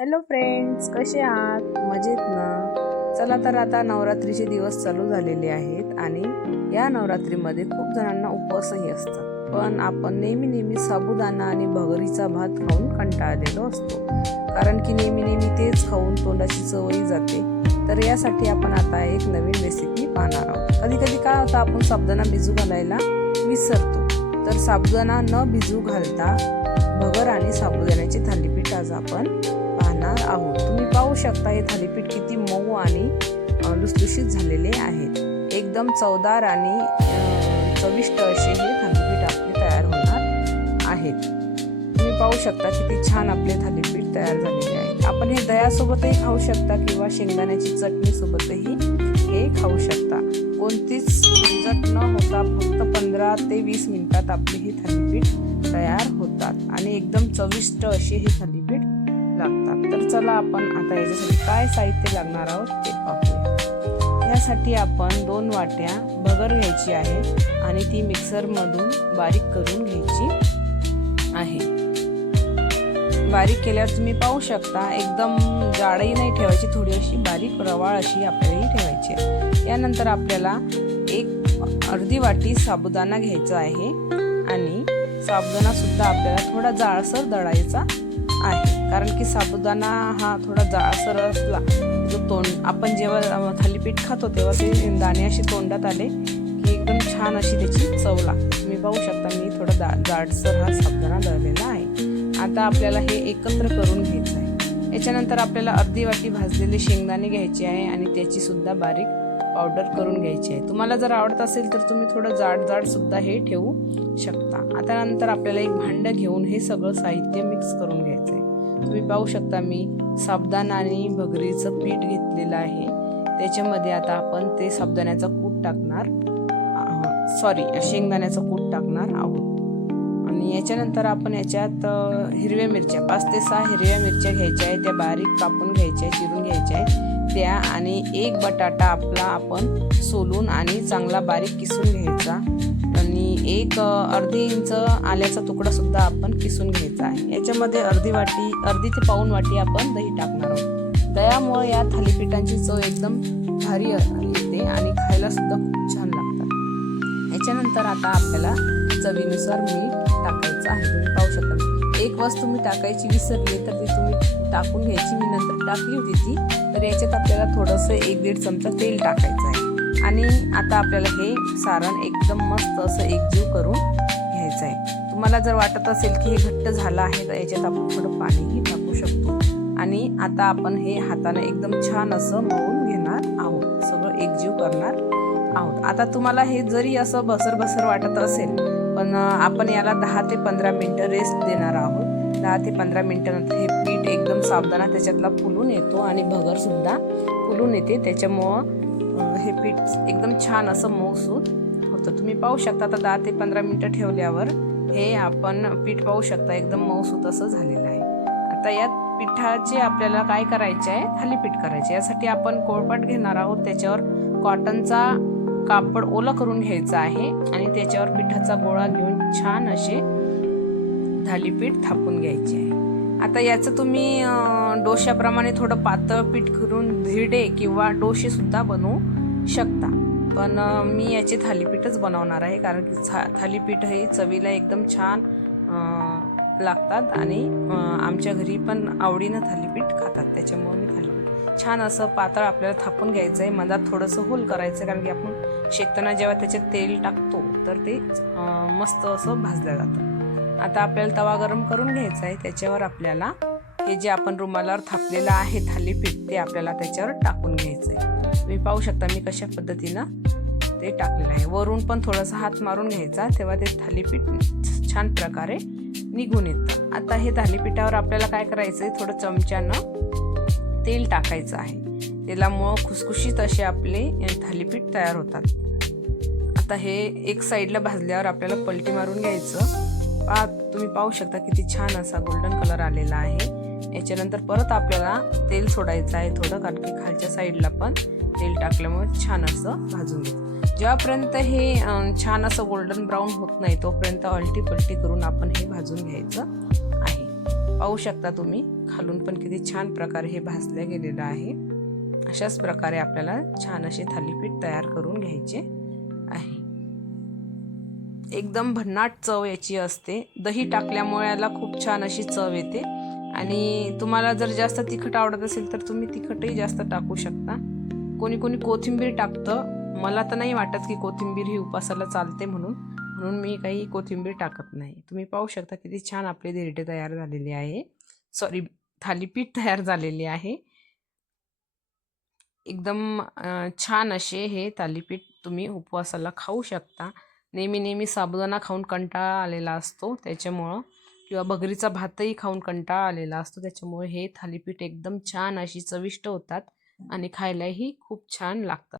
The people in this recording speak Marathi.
हॅलो फ्रेंड्स, कसे आहात? मजेत ना? चला तर आता नवरात्रीचे दिवस चालू झालेले आहेत आणि या नवरात्रीमध्ये खूप जणांना उपवासही असतात. पण आपण नेहमी साबुदाणा आणि भगरीचा भात खाऊन कंटाळलेलो असतो, कारण की नेहमी तेच खाऊन तोंडाची चवही जाते. तर यासाठी आपण आता एक नवीन रेसिपी पाहणार आहोत. कधी काय होतं, आपण साबुदाणा भिजू घालायला विसरतो. तर साबुदाणा न भिजू घालता भगर आणि साबुदाण्याचे थालीपीठ आज आपण पाहणार आहोत. तुम्ही पाहू शकता हे थालीपीठ किती मऊ आणि लुसलुशीत झालेले आहेत. एकदम चवदार आणि चविष्ट असे हे थालीपीठ आपले तयार होणार आहेत. तुम्ही पाहू शकता किती छान आपले थालीपीठ तयार झालेले आहेत. आपण हे दह्यासोबतही खाऊ शकता किंवा शेंगदाण्याची चटणी सोबतही हे खाऊ शकता. कोणतीच झंझट न होता फक्त 15 ते 20 मिनिटात आपले हे थालीपीठ तयार होतात आणि एकदम चविष्ट असे हे थालीपीठ लागतात. तर चला आपण आता याच्यासाठी काय साहित्य लागणार आहोत ते पाहूया. यासाठी आपण 2 वाट्या भगर घ्यायची आहे आणि ती मिक्सरमधून बारीक करून घ्यायची आहे. बारीक केल्यावर तुम्ही पाहू शकता एकदम जाडही नाही ठेवायची, थोडी अशी बारीक रवाळ अशी आपल्याला ठेवायची आहे. यानंतर आपल्याला अर्धी वाटी साबुदाणा घ्यायचा आहे आणि साबुदाणा सुद्धा आपल्याला थोडा जाडसर दळायचा आहे, कारण की साबुदाणा हा थोडा जाडसर असला जो आपण जेव्हा थालीपीठ खातो तेव्हा ते दाणे असे तोंडात आले की एकदम छान अशी त्याची चव लागते. तुम्ही पाहू शकता मी थोडा जाडसर हा साबुदाणा दळलेला आहे. आता आपल्याला हे एकत्र करून घ्यायचं आहे. याच्यानंतर आपल्याला अर्धी वाटी भाजलेले शेंगदाणे घ्यायचे आहे आणि त्याची सुद्धा बारीक पावडर करून घ्यायची आहे. तुम्हाला जर आवडत असेल तर तुम्ही थोडं जाड सुद्धा हे ठेवू शकता. आता नंतर आपल्याला एक भांडं घेऊन हे सगळं साहित्य मिक्स करून घ्यायचं आहे. तुम्ही पाहू शकता मी साबुदाणा आणि भगरीचं पीठ घेतलेलं आहे. त्याच्यामध्ये आता आपण ते साबुदाण्याचा कूट टाकणार, शेंगदाण्याचं कूट टाकणार आहोत. आणि याच्यानंतर आपण याच्यात हिरव्या मिरच्या 5 ते 6 हिरव्या मिरच्या घ्यायच्या आहे. त्या बारीक कापून घ्यायच्या आहे, चिरून घ्यायच्या आहे त्या. आणि एक बटाटा आपला आपण सोलून आणि चांगला बारीक किसून घ्यायचा. आणि अर्धी इंच आल्याचा तुकडा सुद्धा आपण किसून घ्यायचा आहे. याच्यामध्ये अर्धी ते पाऊण वाटी आपण दही टाकणार आहोत. दह्यामुळे या थालीपीठांची चव एकदम भारी येते आणि खायला सुद्धा खूप छान लागतात. याच्यानंतर आता आपल्याला चवीनुसार मीठ टाकायचं आहे. तुम्ही पाहू शकता एक वस्तू मी टाकायची विसरली तर ती तुम्ही टाकून घ्यायची. मी नंतर टाकली होती ती. तर याच्यात आपल्याला थोडंसं 1-1.5 चमचा तेल टाकायचं आहे. आणि आता आपल्याला हे सारण एकदम मस्त असं एकजीव करून घ्यायचं आहे. तुम्हाला जर वाटत असेल की हे घट्ट झालं आहे तर याच्यात आपण थोडं पाणीही टाकू शकतो. आणि आता आपण हे हाताने एकदम छान असं मळून घेणार आहोत, सगळं एकजीव करणार आहोत. आता तुम्हाला हे जरी असं बसर वाटत असेल पण आपण याला 10 ते 15 मिनिटं रेस्ट देणार आहोत. 10 ते 15 मिनिटानंतर हे पीठ एकदम साबुदाणा त्याच्यातला फुलून येतो आणि भगर सुद्धा फुलून येते. त्याच्यामुळं हे पीठ एकदम छान असं मऊसूत होतं. तुम्ही पाहू शकता आता 10 ते 15 मिनिटं ठेवल्यावर हे आपण पीठ पाहू शकता एकदम मऊसूत असं झालेलं आहे. आता या पिठाचे आपल्याला काय करायचे आहे, थालीपीठ करायचे. यासाठी आपण पोळपाट घेणार आहोत. त्याच्यावर कॉटनचा कापड ओला करून घ्यायचा आहे आणि त्याच्यावर पिठाचा गोळा घेऊन छान असे थालीपीठ थापून घ्यायचे आहे. आता याचं तुम्ही डोश्याप्रमाणे थोडं पातळ पीठ करून धिरडे किंवा डोसे सुद्धा बनवू शकता. पण मी याचे थालीपीठच बनवणार आहे, कारण की थालीपीठ हे चवीला एकदम छान लागतात आणि आमच्या घरी पण आवडीनं थालीपीठ खातात. त्याच्यामुळे मी थालीपीठ छान असं पातळ आपल्याला थापून घ्यायचं आहे. मधात थोडंसं होल करायचं, कारण की आपण शेकताना जेव्हा त्याच्यात तेल टाकतो तर ते मस्त असं भाजलं जातं. आता आपल्याला तवा गरम करून घ्यायचा आहे. त्याच्यावर आपल्याला हे जे आपण रुमालावर थापलेलं आहे थालीपीठ ते आपल्याला त्याच्यावर टाकून घ्यायचं आहे. तुम्ही पाहू शकता मी कशा पद्धतीनं ते टाकलेलं आहे. वरून पण थोडासा हात मारून घ्यायचा, तेव्हा ते थालीपीठ छान प्रकारे निघून येतं. आता हे थालीपीठावर आपल्याला काय करायचं आहे, थोडं चमच्यानं तेल टाकायचं आहे. तेलामुळं खुसखुशीत असे आपले थालीपीठ तयार होतात. आता हे एक साईडला भाजल्यावर आपल्याला पलटी मारून घ्यायचं. तुम्ही पाहू शकता किती छान असा गोल्डन कलर आलेला आहे. याच्यानंतर परत आपल्याला तेल सोडायचं आहे थोडं, कारण की खालच्या साईडला पण तेल टाकल्यामुळे छान असं भाजून घ्यायचं. जेव्हापर्यंत हे छान असं गोल्डन ब्राऊन होत नाही तोपर्यंत अलटी पलटी करून आपण हे भाजून घ्यायचं आहे. पाहू शकता तुम्ही खालून पण किती छान प्रकारे हे भाजलं गेलेलं आहे. अशाच प्रकारे आपल्याला छान असे थालीपीठ तयार करून घ्यायचे आहे. एकदम भन्नाट चव याची असते. दही टाकल्यामुळे याला खूप छान अशी चव येते. आणि तुम्हाला जर जास्त तिखट आवडत असेल तर तुम्ही तिखटही जास्त टाकू शकता. कोणी कोणी कोथिंबीर टाकतं. मला तर नाही वाटत की कोथिंबीर ही उपासाला चालते म्हणून मी काही कोथिंबीर टाकत नाही. तुम्ही पाहू शकता किती छान आपले धिरडे तयार झालेले आहे. सॉरी, थालीपीठ तयार झालेले आहे. एकदम छान असे हे थालीपीठ तुम्ही उपवासाला खाऊ शकता. नेहमी साबुदाणा खाऊन कंटाळा आलेला असतो त्याच्यामुळं, किंवा भगरीचा भातही खाऊन कंटाळा आलेला असतो त्याच्यामुळे हे थालीपीठ एकदम छान अशी चविष्ट होतात आणि खायलाही खूप छान लागतात.